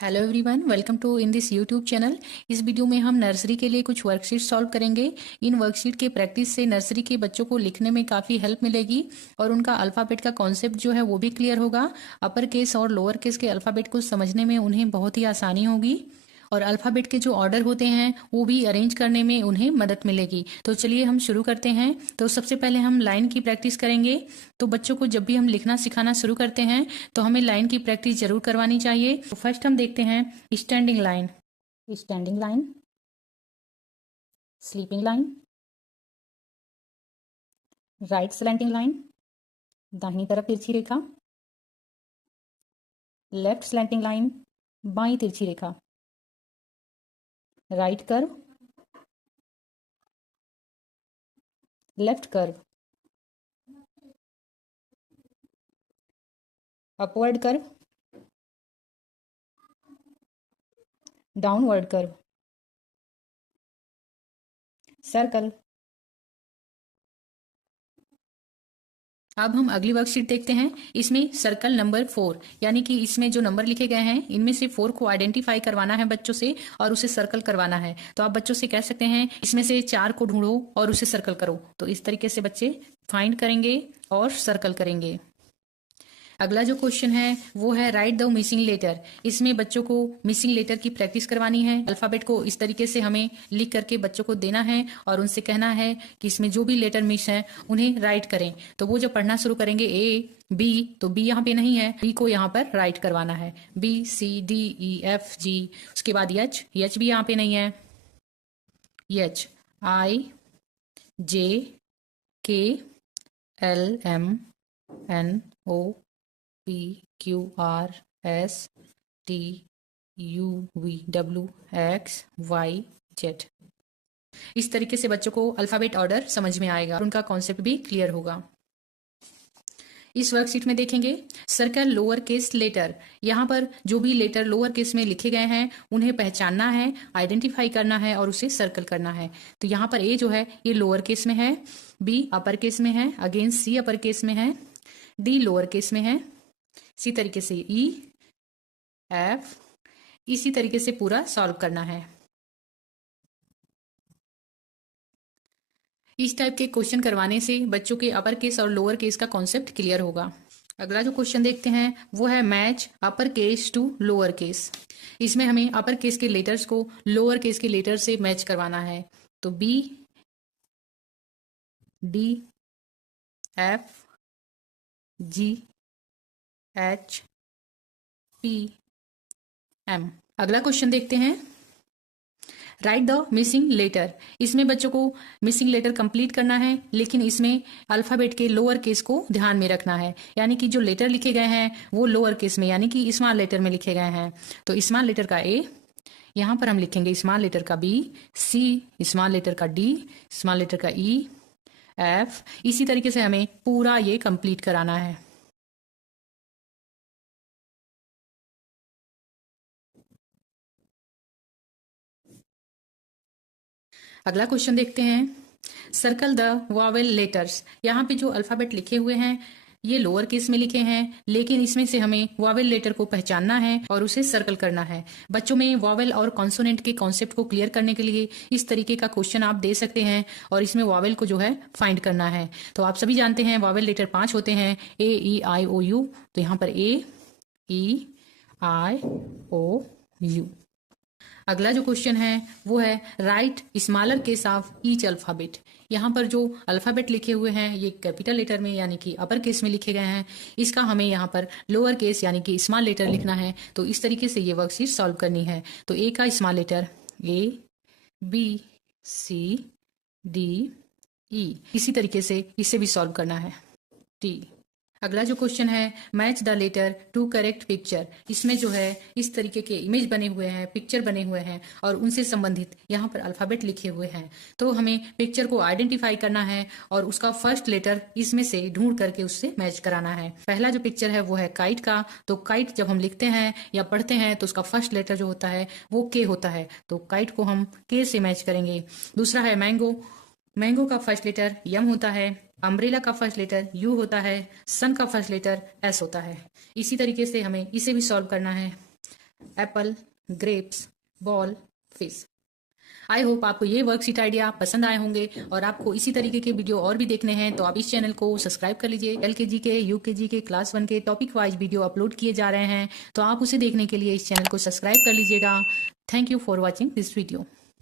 Hello everyone, welcome to in this YouTube channel. इस video में हम नर्सरी के लिए कुछ वर्कशीट सॉल्व करेंगे। इन वर्कशीट के प्रैक्टिस से नर्सरी के बच्चों को लिखने में काफ़ी हेल्प मिलेगी और उनका अल्फ़ाबेट का कॉन्सेप्ट जो है वो भी क्लियर होगा। अपर केस और लोअर केस के अल्फ़ाबेट को समझने में उन्हें बहुत ही आसानी होगी और अल्फ़ाबेट के जो ऑर्डर होते हैं वो भी अरेंज करने में उन्हें मदद मिलेगी। तो चलिए हम शुरू करते हैं। तो सबसे पहले हम लाइन की प्रैक्टिस करेंगे। तो बच्चों को जब भी हम लिखना सिखाना शुरू करते हैं तो हमें लाइन की प्रैक्टिस जरूर करवानी चाहिए। तो फर्स्ट हम देखते हैं standing line, standing line, sleeping line, right slanting line, दाहिनी तरफ तिरछी रेखा, लेफ्ट स्लैंटिंग लाइन, बाईं तिरछी रेखा, right curve, left curve, upward curve, downward curve, circle. अब हम अगली वर्कशीट देखते हैं। इसमें सर्कल नंबर 4 यानी कि इसमें जो नंबर लिखे गए हैं इनमें से 4 को आइडेंटिफाई करवाना है बच्चों से और उसे सर्कल करवाना है। तो आप बच्चों से कह सकते हैं इसमें से 4 को ढूंढो और उसे सर्कल करो। तो इस तरीके से बच्चे फाइंड करेंगे और सर्कल करेंगे। अगला जो क्वेश्चन है वो है राइट द मिसिंग लेटर। इसमें बच्चों को मिसिंग लेटर की प्रैक्टिस करवानी है। अल्फाबेट को इस तरीके से हमें लिख करके बच्चों को देना है और उनसे कहना है कि इसमें जो भी लेटर मिस है उन्हें राइट करें। तो वो जब पढ़ना शुरू करेंगे ए बी, तो बी यहाँ पे नहीं है, बी को यहाँ पर राइट करवाना है। B C D E F G, उसके बाद एच, एच भी यहाँ पे नहीं है, H I J K L M N O P Q R S T U V W X Y Z. इस तरीके से बच्चों को अल्फाबेट ऑर्डर समझ में आएगा और उनका कॉन्सेप्ट भी क्लियर होगा। इस वर्कशीट में देखेंगे सर्कल लोअर केस लेटर। यहाँ पर जो भी लेटर लोअर केस में लिखे गए हैं उन्हें पहचानना है, आइडेंटिफाई करना है और उसे सर्कल करना है। तो यहाँ पर ए जो है ये लोअर केस में है, बी अपर केस में है, अगेन सी अपर केस में है, डी लोअर केस में है, इसी तरीके से ई एफ, इसी तरीके से पूरा सॉल्व करना है। इस टाइप के क्वेश्चन करवाने से बच्चों के अपर केस और लोअर केस का कॉन्सेप्ट क्लियर होगा। अगला जो क्वेश्चन देखते हैं वो है match upper case to lower case. इसमें हमें अपर केस के लेटर्स को लोअर केस के लेटर से मैच करवाना है। तो B D F G H P M. अगला क्वेश्चन देखते हैं राइट द मिसिंग लेटर। इसमें बच्चों को मिसिंग लेटर कंप्लीट करना है, लेकिन इसमें अल्फाबेट के लोअर केस को ध्यान में रखना है। यानी कि जो लेटर लिखे गए हैं वो लोअर केस में यानी कि स्मॉल लेटर में लिखे गए हैं। तो स्मॉल लेटर का ए, यहाँ पर हम लिखेंगे स्मॉल लेटर का बी, सी स्मॉल लेटर का डी, स्मॉल लेटर का ई एफ। इसी तरीके से हमें पूरा ये कंप्लीट कराना है। अगला क्वेश्चन देखते हैं सर्कल द वॉवेल लेटर्स। यहाँ पे जो अल्फाबेट लिखे हुए हैं ये लोअर केस में लिखे हैं, लेकिन इसमें से हमें वॉवेल लेटर को पहचानना है और उसे सर्कल करना है। बच्चों में वॉवेल और कॉन्सोनेंट के कॉन्सेप्ट को क्लियर करने के लिए इस तरीके का क्वेश्चन आप दे सकते हैं और इसमें वॉवेल को जो है फाइंड करना है। तो आप सभी जानते हैं वॉवेल लेटर 5 होते हैं, ए ई आई ओ यू। तो यहाँ पर ए ई आई ओ यू। अगला जो क्वेश्चन है वो है right smaller case of each alphabet. यहाँ पर जो अल्फाबेट लिखे हुए हैं ये कैपिटल लेटर में यानी कि अपर केस में लिखे गए हैं, इसका हमें यहाँ पर लोअर केस यानी कि स्मॉल लेटर लिखना है। तो इस तरीके से ये वर्कशीट सॉल्व करनी है। तो ए का small letter A, B C D E, इसी तरीके से इसे भी सॉल्व करना है टी। अगला जो क्वेश्चन है match the letter to correct picture. इसमें जो है इस तरीके के इमेज बने हुए हैं, पिक्चर बने हुए हैं और उनसे संबंधित यहाँ पर अल्फाबेट लिखे हुए हैं। तो हमें पिक्चर को आइडेंटिफाई करना है और उसका फर्स्ट लेटर इसमें से ढूंढ करके उससे मैच कराना है। पहला जो पिक्चर है वो है काइट का। तो काइट जब हम लिखते हैं या पढ़ते हैं तो उसका फर्स्ट लेटर जो होता है वो के होता है। तो काइट को हम के से मैच करेंगे। दूसरा है मैंगो। मैंगो का फर्स्ट लेटर यम होता है, अम्ब्रेला का फर्स्ट लेटर यू होता है, सन का फर्स्ट लेटर एस होता है। इसी तरीके से हमें इसे भी सॉल्व करना है। Apple, grapes, ball, fish. I hope आपको ये वर्कशीट आइडिया पसंद आए होंगे और आपको इसी तरीके के वीडियो और भी देखने हैं तो आप इस चैनल को सब्सक्राइब कर लीजिए। LKG के, UKG के, क्लास 1 के टॉपिक वाइज वीडियो अपलोड किए जा रहे हैं तो आप उसे देखने के लिए इस चैनल को सब्सक्राइब कर लीजिएगा। Thank you for watching this video.